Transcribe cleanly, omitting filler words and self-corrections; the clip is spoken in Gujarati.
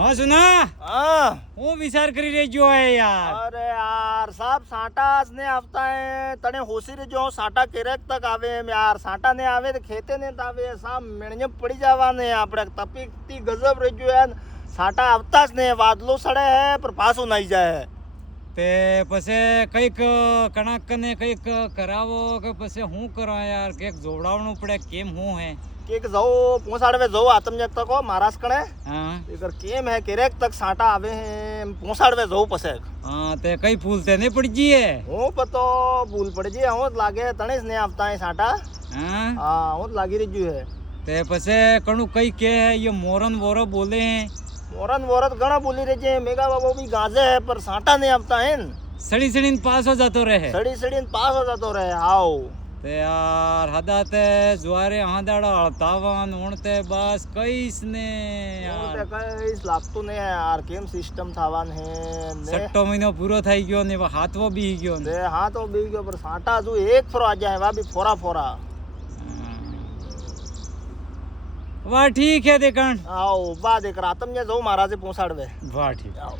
हाँ सुना हाँ હું વિચાર કરી રહ્યો હે યાર अरे यार साहब साटा ने આવતા હે તને હોસી રે જો સાટા કેરેક તક આવે એમ યાર સાટા ને આવે તો ખેતે ને આવે સાબ મેણને પડી જવાને આપણે તપીકતી ગજબ રેજો યાર સાટા આવતા જ ને વાદળો સડે હે પર પાછું નહીં જાય તે પછી કઈક કણાક ને કઈક કરાવો કે પછી હું કરો યાર કઈક જોવડાવવું પડે કેમ હું હે કે જાઓ પોસાડવે જાઓ આતમજક તક મહારાષ્ટ્ર કણે હા એकर કેમ હે કેરેક તક સાટા આવે હે પોસાડવે જાઓ પછી હા તે કઈ ફૂલ તે નહીં પડી જઈએ હું પતો ભૂલ પડી જઈ હું જ લાગે તને જ નહીં આવતા હે સાટા હા હા હું જ લાગી રહ્યું હે તે પછી કણું કઈ કે હે ये मोरन वोरो बोले हैं मोरन वोरत घना बोली रहे जे मेगा बाबू भी गाजे है पर साटा नहीं आपता है न। सड़ी सड़ी पास हो जातो रहे सड़ी सड़ी पास हो जातो रहे आओ ते यार हदाते ज्वारे हादाड़ा हड़तावन उणते बस कईस ने यार कई लागतो नहीं है यार केम सिस्टम थावान है ने सट्टो महीनो पूरो થઈ ગયો ને હાથવો બી ગયો ને दे हां तो बी गयो पर साटा जो एक फरो आ जाए वा भी फोरा फोरा वाह ठीक है देखण आओ बा देख रातम ने जो महाराजे पहुंचाड़वे वाह ठीक आओ